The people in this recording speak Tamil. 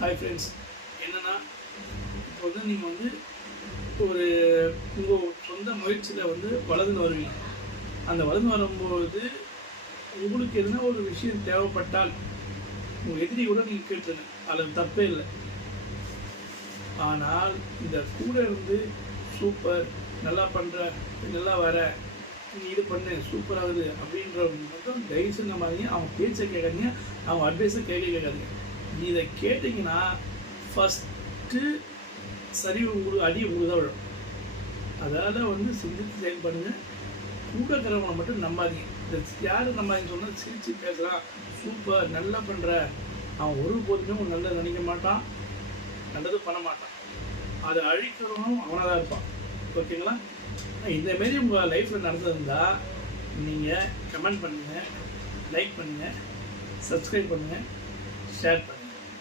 ஹாய் ஃப்ரெண்ட்ஸ் என்னென்னா இப்போ வந்து நீங்கள் வந்து ஒரு உங்கள் சொந்த முயற்சியில் வந்து வளர்ந்து வருவீங்க. அந்த வளர்ந்து வரும்போது உங்களுக்கு எதுனா ஒரு விஷயம் தேவைப்பட்டால் உங்கள் எதிரி கூட நீங்கள் கேட்டுருங்க. அதில் தப்பே இல்லை. ஆனால் இந்த கூட இருந்து சூப்பர் நல்லா பண்ணுற நல்லா வர நீ இது பண்ணு சூப்பராகுது அப்படின்ற மட்டும் தயவு செஞ்ச மாதிரியும் அவங்க பேச்சை கேட்காதீங்க. அவங்க அட்வைஸை கேட்க கேட்காதீங்க. இதை கேட்டிங்கன்னா ஃபஸ்ட்டு சரி உங்களுக்கு அடி உங்களுக்கு தான் விழும். அதால் வந்து சிந்தித்து செயல்படுங்க. கூட இருக்கிறவங்களை மட்டும் நம்பாதீங்க. இந்த யார் நம்பாதீங்கன்னு சொன்னால் சிரித்து பேசுகிறான் சூப்பர் நல்லா பண்ணுற அவன் ஒரு போதுமே நல்லது நினைக்க மாட்டான். நல்லது பண்ண மாட்டான். அதை அழிக்கிறவனும் அவனாக தான் இருப்பான். ஓகேங்களா இந்த மாரி உங்கள் லைஃப்பில் நடந்திருந்தால் நீங்கள் கமெண்ட் பண்ணுங்கள் லைக் பண்ணுங்கள் சப்ஸ்கிரைப் பண்ணுங்கள் ஷேர் பண்ணுங்கள்